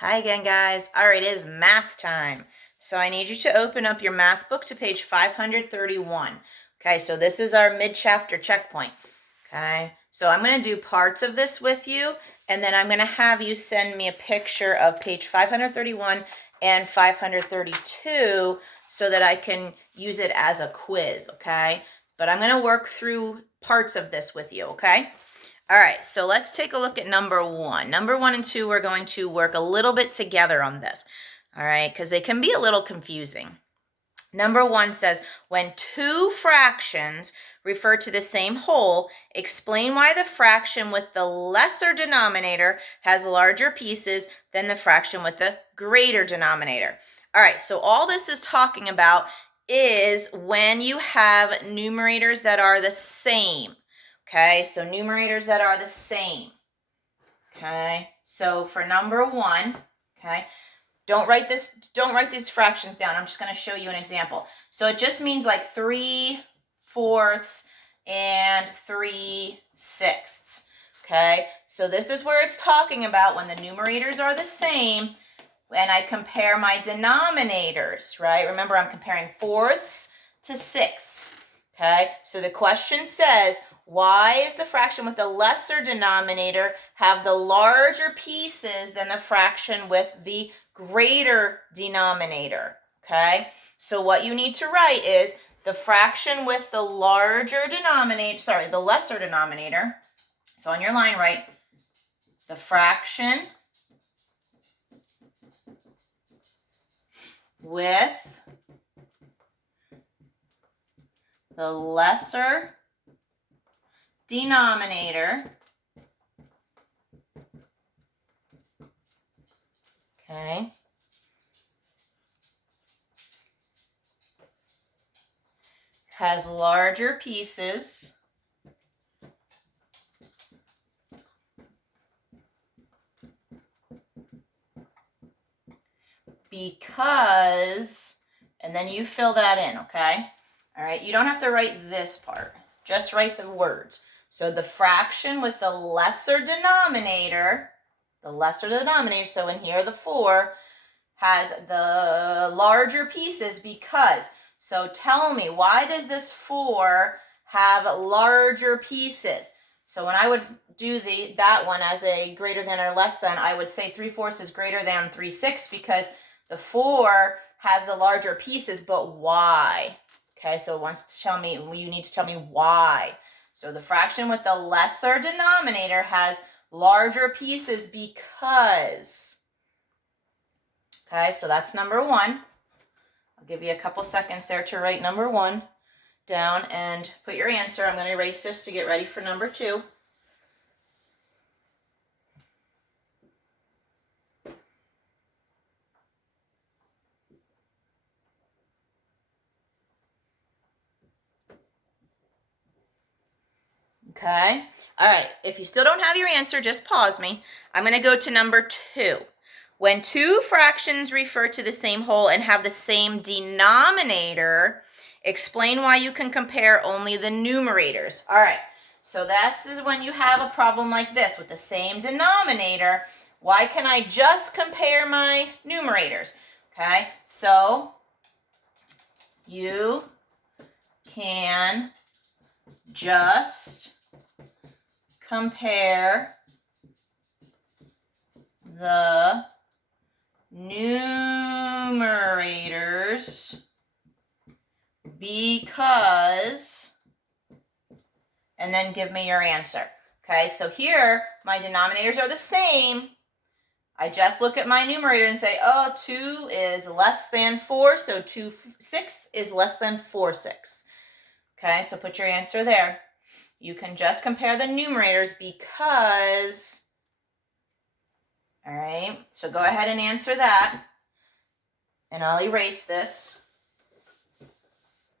Hi again, guys. All right, it is math time. So I need you to open up your math book to page 531. Okay, so this is our mid-chapter checkpoint. Okay, so I'm going to do parts of this with you, and then I'm going to have you send me a picture of page 531 and 532 so that I can use it as a quiz, okay? But I'm going to work through parts of this with you, okay? All right, so let's take a look at number one. Number 1 and 2, we're going to work a little bit together on this, all right, because they can be a little confusing. Number 1 says, when two fractions refer to the same whole, explain why the fraction with the lesser denominator has larger pieces than the fraction with the greater denominator. All right, so all this is talking about is when you have numerators that are the same. Okay, so numerators that are the same. Okay, so for number 1, okay, don't write these fractions down. I'm just going to show you an example. So it just means like 3/4 and 3/6. Okay, so this is where it's talking about when the numerators are the same and I compare my denominators, right? Remember, I'm comparing fourths to sixths. Okay, so the question says, why is the fraction with the lesser denominator have the larger pieces than the fraction with the greater denominator? Okay, so what you need to write is the fraction with the lesser denominator. So on your line, write the fraction with the lesser denominator, okay, has larger pieces because, and then you fill that in, okay? All right, you don't have to write this part, just write the words. So the fraction with the lesser denominator, so in here the 4 has the larger pieces because. So tell me, why does this 4 have larger pieces? So when I would do that one as a greater than or less than, I would say 3/4 is greater than 3/6 because the 4 has the larger pieces, but why? Okay, so it wants to tell me, you need to tell me why. So the fraction with the lesser denominator has larger pieces because. Okay, so that's number 1. I'll give you a couple seconds there to write number 1 down and put your answer. I'm going to erase this to get ready for number 2. Okay, all right, if you still don't have your answer, just pause me. I'm going to go to number 2. When two fractions refer to the same whole and have the same denominator, explain why you can compare only the numerators. All right, so this is when you have a problem like this with the same denominator. Why can I just compare my numerators? Okay, so you can just compare the numerators because, and then give me your answer. Okay, so here my denominators are the same. I just look at my numerator and say, oh, 2 is less than 4, so 2/6 is less than 4/6. Okay, so put your answer there. You can just compare the numerators because. All right, so go ahead and answer that. And I'll erase this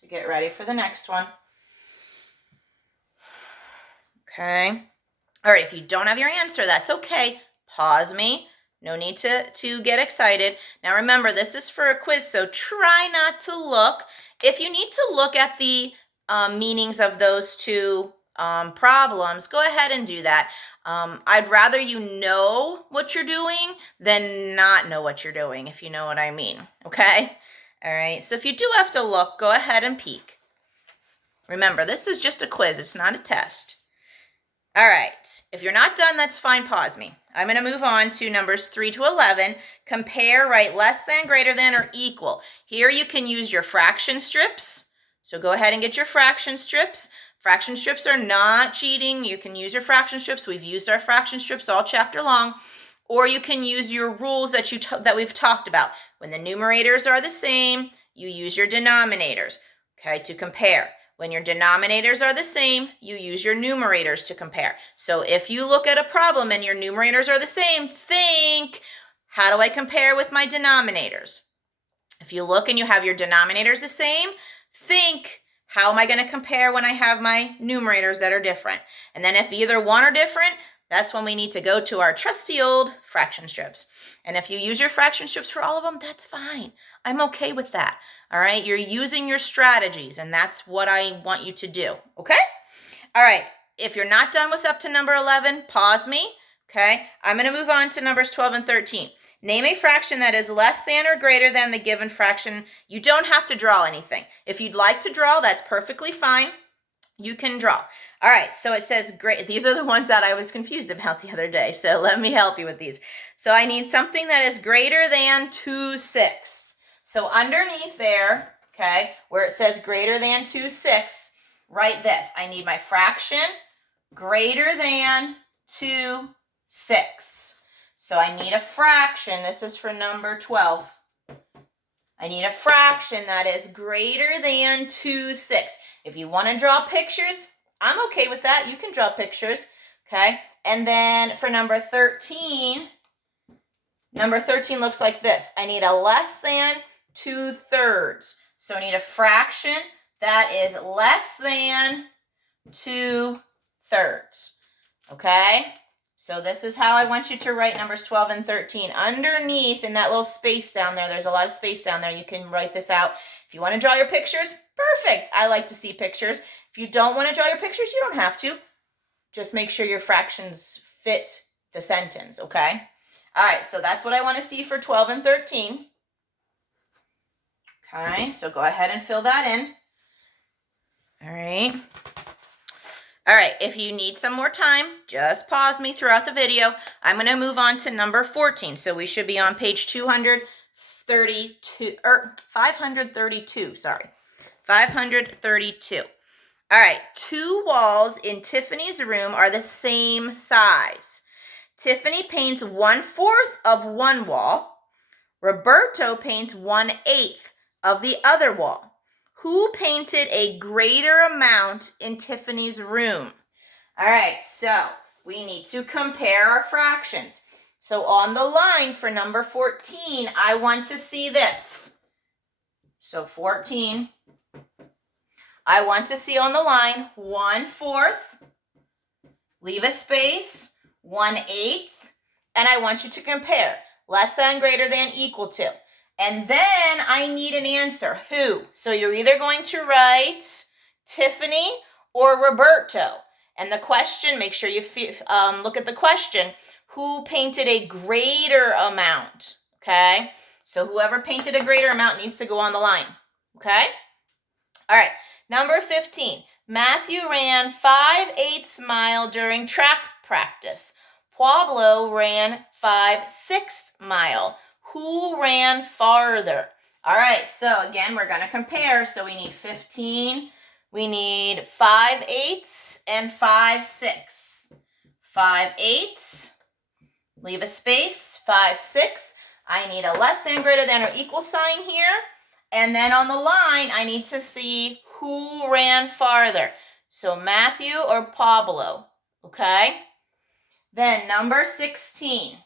to get ready for the next one. Okay. All right, if you don't have your answer, that's okay. Pause me. No need to get excited. Now remember, this is for a quiz, so try not to look. If you need to look at the meanings of those two problems, go ahead and do that. I'd rather you know what you're doing than not know what you're doing, if you know what I mean, okay? All right, so if you do have to look, go ahead and peek. Remember, this is just a quiz, it's not a test. All right, if you're not done, that's fine, pause me. I'm going to move on to numbers 3 to 11. Compare, write less than, greater than, or equal. Here you can use your fraction strips. So go ahead and get your fraction strips. Fraction strips are not cheating. You can use your fraction strips. We've used our fraction strips all chapter long. Or you can use your rules that we've talked about. When the numerators are the same, you use your denominators, okay, to compare. When your denominators are the same, you use your numerators to compare. So if you look at a problem and your numerators are the same, think, how do I compare with my denominators? If you look and you have your denominators the same, think, how am I going to compare when I have my numerators that are different? And then if either one are different, that's when we need to go to our trusty old fraction strips. And if you use your fraction strips for all of them, that's fine. I'm okay with that. All right, you're using your strategies, and that's what I want you to do, okay? All right, if you're not done with up to number 11, pause me, okay? I'm going to move on to numbers 12 and 13. Name a fraction that is less than or greater than the given fraction. You don't have to draw anything. If you'd like to draw, that's perfectly fine. You can draw. All right, so it says great. These are the ones that I was confused about the other day, so let me help you with these. So I need something that is greater than 2/6. So underneath there, okay, where it says greater than 2/6, write this. I need my fraction greater than 2/6. So I need a fraction. This is for number 12. I need a fraction that is greater than 2/6. If you want to draw pictures, I'm okay with that. You can draw pictures, okay? And then for number 13 looks like this. I need a less than 2/3. So I need a fraction that is less than 2/3. Okay? So this is how I want you to write numbers 12 and 13. Underneath in that little space down there, there's a lot of space down there. You can write this out. If you want to draw your pictures, perfect. I like to see pictures. If you don't want to draw your pictures, you don't have to. Just make sure your fractions fit the sentence, okay? All right, so that's what I want to see for 12 and 13. Okay, so go ahead and fill that in. All right. All right, if you need some more time, just pause me throughout the video. I'm going to move on to number 14. So we should be on page 532, sorry. 532. All right, two walls in Tiffany's room are the same size. Tiffany paints 1/4 of one wall. Roberto paints 1/8 of the other wall. Who painted a greater amount in Tiffany's room? All right, so we need to compare our fractions. So on the line for number 14, I want to see this. So 14, I want to see on the line 1/4, leave a space, 1/8, and I want you to compare less than, greater than, equal to. And then I need an answer. Who? So you're either going to write Tiffany or Roberto. And the question, make sure you look at the question. Who painted a greater amount? Okay? So whoever painted a greater amount needs to go on the line. Okay? All right. Number 15. Matthew ran 5/8 mile during track practice. Pablo ran 5/6 mile. Who ran farther? All right, so again, we're going to compare. So we need 15. We need 5/8 and 5/6. 5/8. Leave a space. 5/6. I need a less than, greater than, or equal sign here. And then on the line, I need to see who ran farther. So Matthew or Pablo. Okay? Then number 16.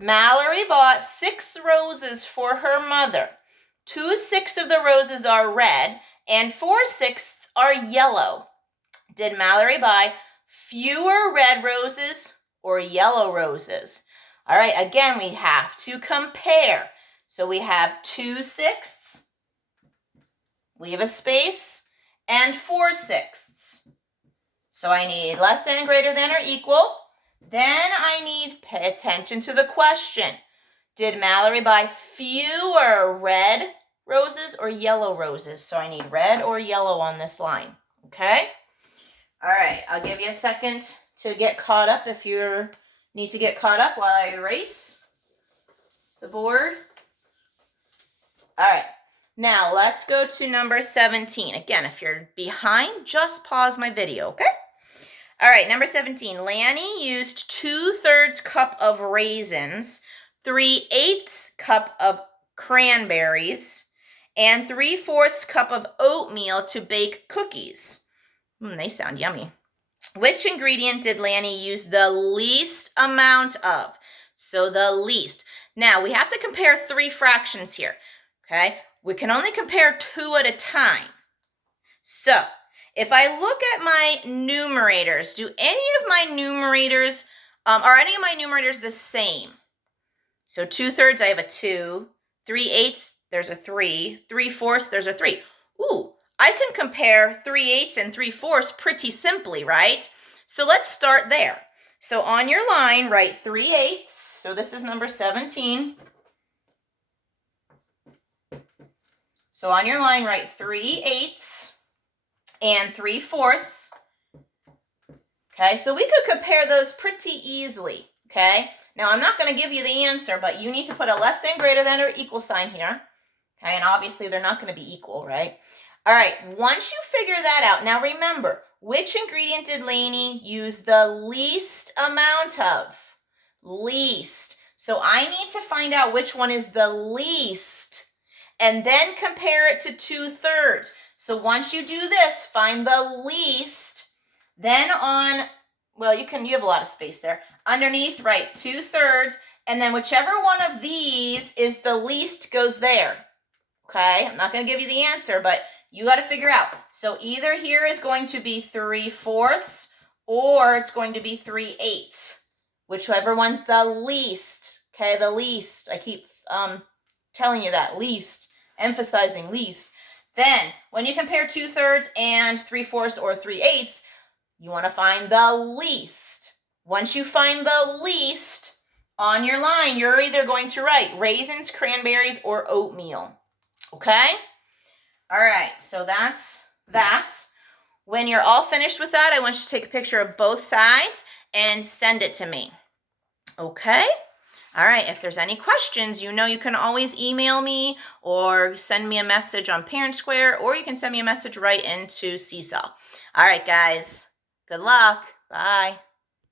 Mallory bought 6 roses for her mother. 2/6 of the roses are red and 4/6 are yellow. Did Mallory buy fewer red roses or yellow roses? All right, again, we have to compare. So we have 2/6, leave a space, and 4/6. So I need less than, greater than, or equal. Then I need, pay attention to the question. Did Mallory buy fewer red roses or yellow roses? So I need red or yellow on this line, okay? All right, I'll give you a second to get caught up if you need to get caught up while I erase the board. All right, now let's go to number 17. Again, if you're behind, just pause my video, okay? All right, number 17. Lanny used 2/3 cup of raisins, 3/8 cup of cranberries, and 3/4 cup of oatmeal to bake cookies. They sound yummy. Which ingredient did Lanny use the least amount of? So the least. Now, we have to compare 3 fractions here, okay? We can only compare 2 at a time. So, if I look at my numerators, do any of my numerators, are any of my numerators the same? So 2/3, I have a 2. 3/8, there's a 3. 3/4, there's a 3. Ooh, I can compare 3/8 and 3/4 pretty simply, right? So let's start there. So on your line, write 3/8. So this is number 17. So on your line, write 3/8 and 3/4. Okay, so we could compare those pretty easily, okay? Now, I'm not going to give you the answer, but you need to put a less than, greater than, or equal sign here. Okay, and obviously they're not going to be equal, right? All right, once you figure that out, now remember, which ingredient did Laney use the least amount of? Least. So I need to find out which one is the least and then compare it to 2/3. So once you do this, find the least, then on, well, you have a lot of space there. Underneath, write 2/3, and then whichever one of these is the least goes there. Okay, I'm not going to give you the answer, but you got to figure out. So either here is going to be 3/4 or it's going to be 3/8. Whichever one's the least. Okay, the least. I keep telling you that, least, emphasizing least. Then, when you compare 2/3 and 3/4 or 3/8, you want to find the least. Once you find the least, on your line, you're either going to write raisins, cranberries, or oatmeal. Okay? All right, so that's that. When you're all finished with that, I want you to take a picture of both sides and send it to me. Okay? All right, if there's any questions, you know you can always email me or send me a message on Parent Square, or you can send me a message right into Seesaw. All right, guys. Good luck. Bye.